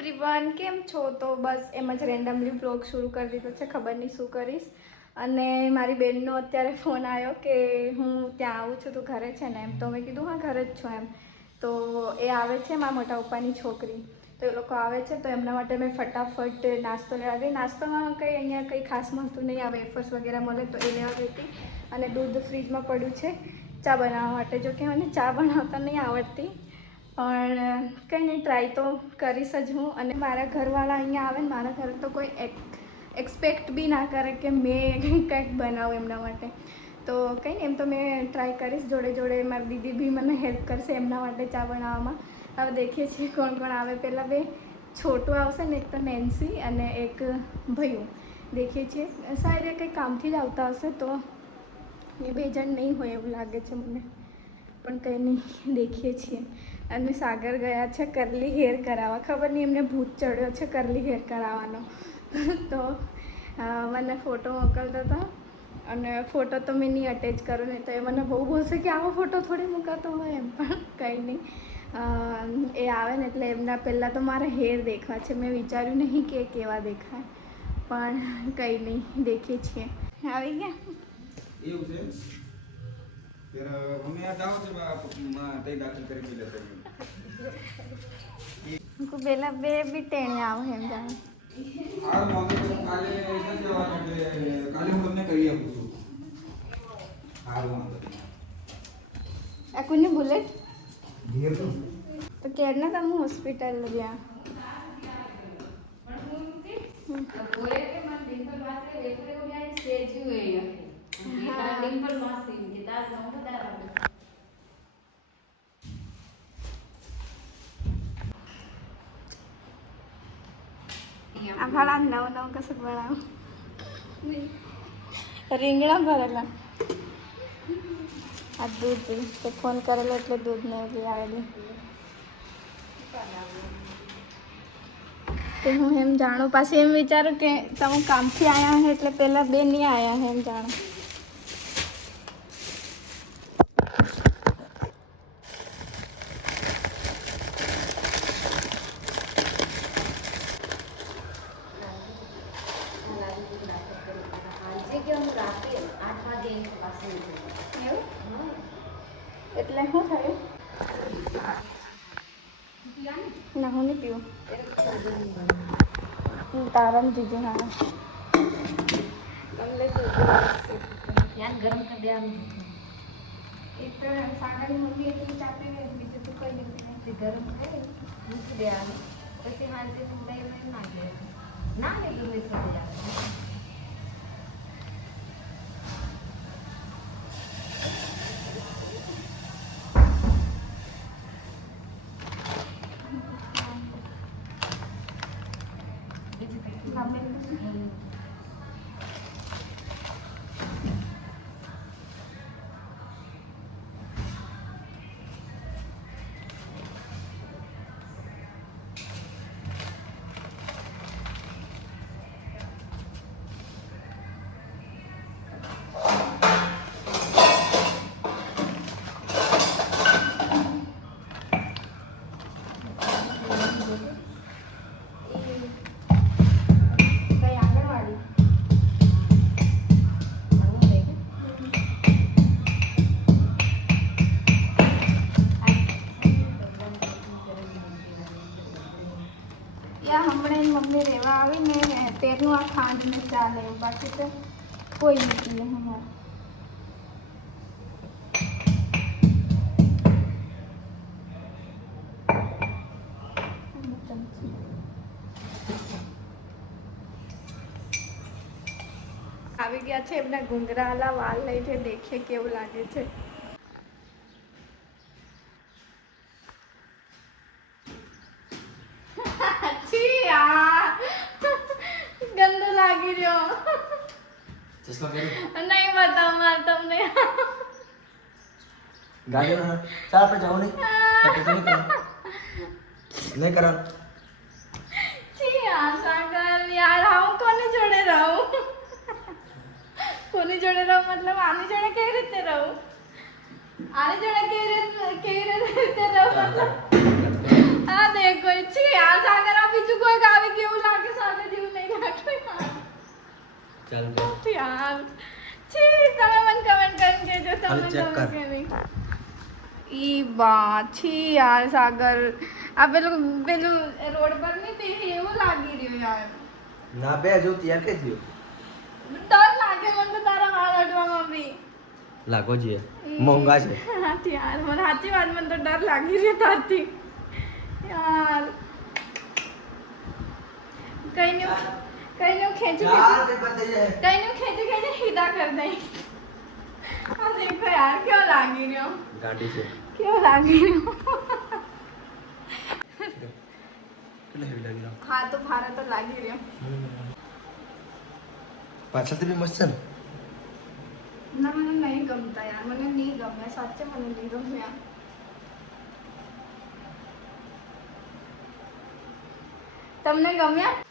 Everyone, કેમ છો? તો બસ એમ જ રેન્ડમલી બ્લોગ શરૂ કરી દીધો છે, ખબર નહીં શું કરીશ. અને મારી બેનનો અત્યારે ફોન આવ્યો કે હું ત્યાં આવું છું, તો ઘરે છે ને એમ. તો મેં કીધું હા ઘરે જ છું એમ. તો એ આવે છે મારા મોટા પપ્પાની છોકરી, તો એ લોકો આવે છે, તો એમના માટે મેં ફટાફટ નાસ્તો લેવા ગઈ. નાસ્તામાં કંઈ અહીંયા કંઈ ખાસ મળતું નહીં, આ વેફર્સ વગેરે મળે તો એ લેવા ગઈ હતી. અને દૂધ ફ્રીજમાં પડ્યું છે ચા બનાવવા માટે. જો કે મને ચા બનાવતા નહીં આવડતી, પણ કંઈ નહીં, ટ્રાય તો કરીશ જ હું. અને મારા ઘરવાળા અહીંયા આવે ને મારા ઘરે તો કોઈ એક્સપેક્ટ બી ના કરે કે મેં કંઈક બનાવું એમના માટે. તો કંઈ નહીં, એમ તો મેં ટ્રાય કરીશ. જોડે જોડે મારી દીદી બી મને હેલ્પ કરશે એમના માટે ચા બનાવવામાં. હવે દેખીએ છીએ કોણ કોણ આવે. પહેલાં બે છોટું આવશે ને, એક તો નેન્સી અને એક ભૈયું. દેખીએ છીએ, શાયદ એ કંઈ કામથી જ આવતા હશે, તો એ બે જણ નહીં હોય એવું લાગે છે મને, પણ કંઈ નહીં, દેખીએ છીએ. અને સાગર ગયા છે કરલી હેર કરાવવા. ખબર નહીં એમને ભૂત ચડ્યો છે કરલી હેર કરાવવાનો. તો મને ફોટો મોકલતા હતા, અને ફોટો તો મેં નહીં અટેચ કરું ને તો એ મને બહુ બોલશે કે આવો ફોટો થોડી મૂકાતો હોય એમ. પણ કંઈ નહીં, એ આવે ને એટલે એમના પહેલાં તો મારા હેર દેખવા છે. મેં વિચાર્યું નહીં કે કેવા દેખાય, પણ કંઈ નહીં, દેખીએ છીએ. આવી ગયા એવું છે ત્યારે અમે આ જાવ છે માં તે દાખલ કરી દીધા છે. પેલા બે બી ટેણી આવે એમ જાણે. આ મોગે કાલે એટલે જવાનું એટલે કાલે હું તમને કરી આપું છું. હા વાંધો આ કોની બુલેટ ઘેર તો કેરના તમે હોસ્પિટલ ગયા? આ ભાડા નવ કશું બનાવ રીંગણા ભરેલા. આ દૂધ તો ફોન કરેલો એટલે દૂધ ને લઈ આવેલી. તો હું એમ જાણું, પાછી એમ વિચારું કે તમે કામથી આવ્યા હે એટલે પહેલાં બે નહીં આવ્યા હે એમ જાણું. એટલે શું થયું? ના હું નહીં પીવું. તારમ દીધું. હા ગરમ કરી દે. એક તો સાગરની મમ્મી એટલી ચાપે બીજું તો કંઈ નથી. ગરમ કરી મૂકી દે. પછી હાલતે દહીં ના લે ના લે દૂધ થોડી આવે. હમણાં મમ્મી રહેવા આવીને 13નું આ ખાંડ ને ચાલે, બાકી તો કોઈ નથી અમારે. આવી ગયા છે એમના ઘૂંઘરાલા વાળ લઈને, દેખીએ કેવું લાગે છે. ગંદુ લાગી રહ્યો. નહીં બતાવ મારે તમને. ગાડી में चार पे जाओ नहीं नहीं करा સાગર યાર, આવું કોની જોડે રહું? કોની જોડે રહું મતલબ આની જોડે કેવી રીતે રહું? આની જોડે કેવી રીતે રહું મતલબ? આ દેખો છી આ સાગર, આ બીજું ખાલી check કર. ઈ બાછી યાર સાગર આ પેલું રોડ પર નહીં બેસી એવું લાગી રહ્યું યાર ના બે જો તૈયાર કે થયો ડર લાગે મને તો તારા વાળ અડવામાં બી લાગો છે મોંઘા છે હાથી યાર મને સાચી વાત મને તો ડર લાગી રહ્યો તારથી યાર કઈ નું ખેંચી યાર તે પતે છે કઈ નું ખેંચી સીધા કર દઈ આ દેખો યાર કેવો લાગી રહ્યો ગાડી છે કેવો લાગી રહ્યો કેટલો હેવી લાગી રહ્યો હા તો ભારે તો લાગી રહ્યો પાછળથી બી મસ્ત છે ને ના મને નહીં ગમતા યાર મને નહીં ગમે સાચે મને નહીં ગમ્યા તમને ગમ્યા